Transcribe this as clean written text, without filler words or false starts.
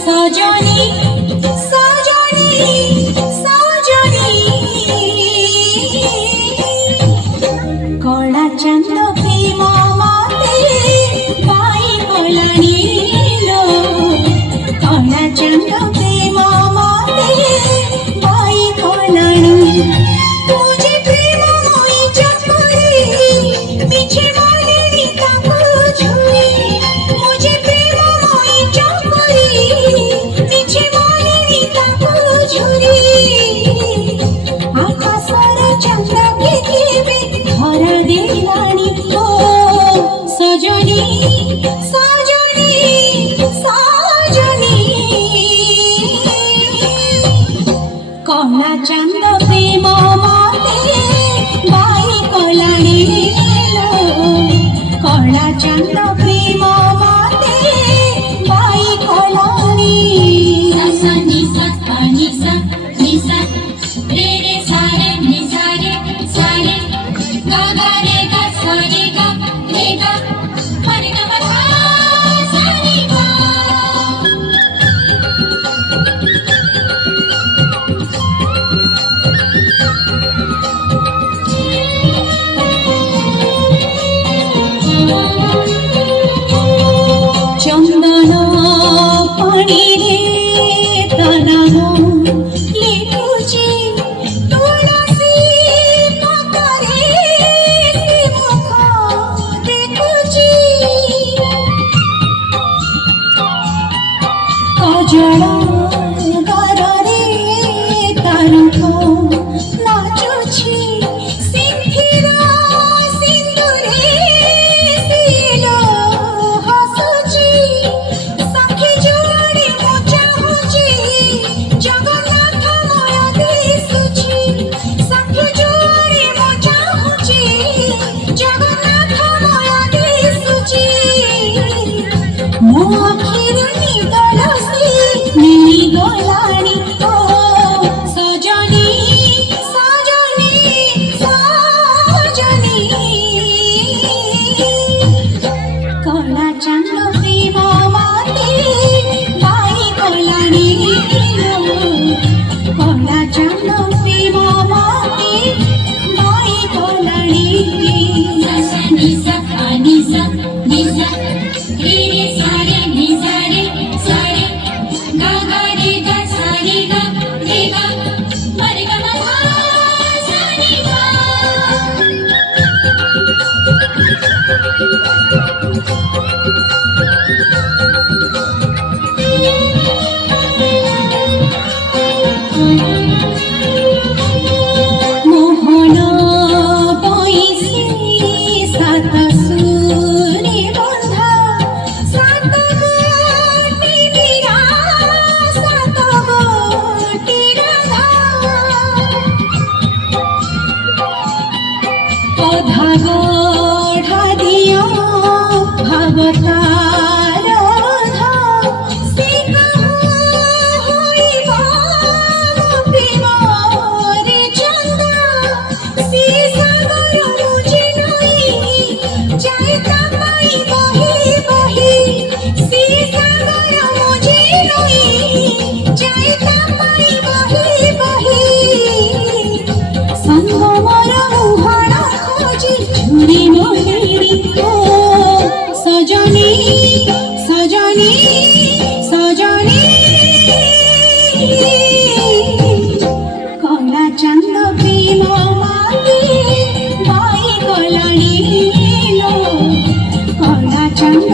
সজনী সজনী সজনী কলা চাঁদ প্রেম মতে পাই গলানি লো কলা চাঁদ প্রেম মতে পাই গলানি তুঝে প্রেম মই চকরি মিছে মনেরি তাকু ঝুরি মুঝে প্রেম মই চকরি মিছে মনেরি তাকু ঝুরি আকাশর চন্দ্রকে কেবে ধরা দেলানি ও সজনী সজনী সজনী কলা চাঁদ প্রেম মতে বাই কলানি লো কলা চাঁদ প্রেম মতে by কলানি sa ni sa pa ni sa re re sa re ni sa re ga ga re ga sa re ga ma re ga ma sa ni ga চন্দন পানিরে তানাম লিখুছি তুলসী পাতারে মুখ দেখুছি কজল গରରେ তারুক নাচুছি সিন্ধির সিন্দুরে শিল হসুছি সখী জোড়ে মো চাহুছি জগন্নাথ ময় দিশুছি সখী জোড়ে মো চাহুছি জগন্নাথ ময় দিশুছি ମୋ ଆଖିରେ ନିଦଳ ସେ ମିଳି ଗଲାଣି ଓ ସଜନୀ ସଜନୀ ସଜନୀ କଳା ଚାନ୍ଦ ପ୍ରେମ ମତେ ବାଇ ଗଲାଣି କଳା ଚାନ୍ଦ ପ୍ରେମ ମତେ ବାଇ ଗଲାଣି sa ni sa pa ni sa re re sa re ni sa re ga ga re ga sa re ga ma re ga ma sa ni ga মোহন বইসি সাত সুরে বন্ধা সাত গোটি বীরা সাত গোটি রাধা অধা গঢ়া দিয় ভাগতার অধা সে কাহু হইব প্রেমরে চন্দা সে সাগর মুঝে নই যাই তা পাই বহি বহি সে সাগর মুঝে নই যাই তা পাই বহি বহি সঙ্গমর মুহণ খোঁজি ঝুরি মনেরি ও সজনী সজনী সজনী কলা চান্দ প্রেম মতে বাই গলানি লো কলা চান্দ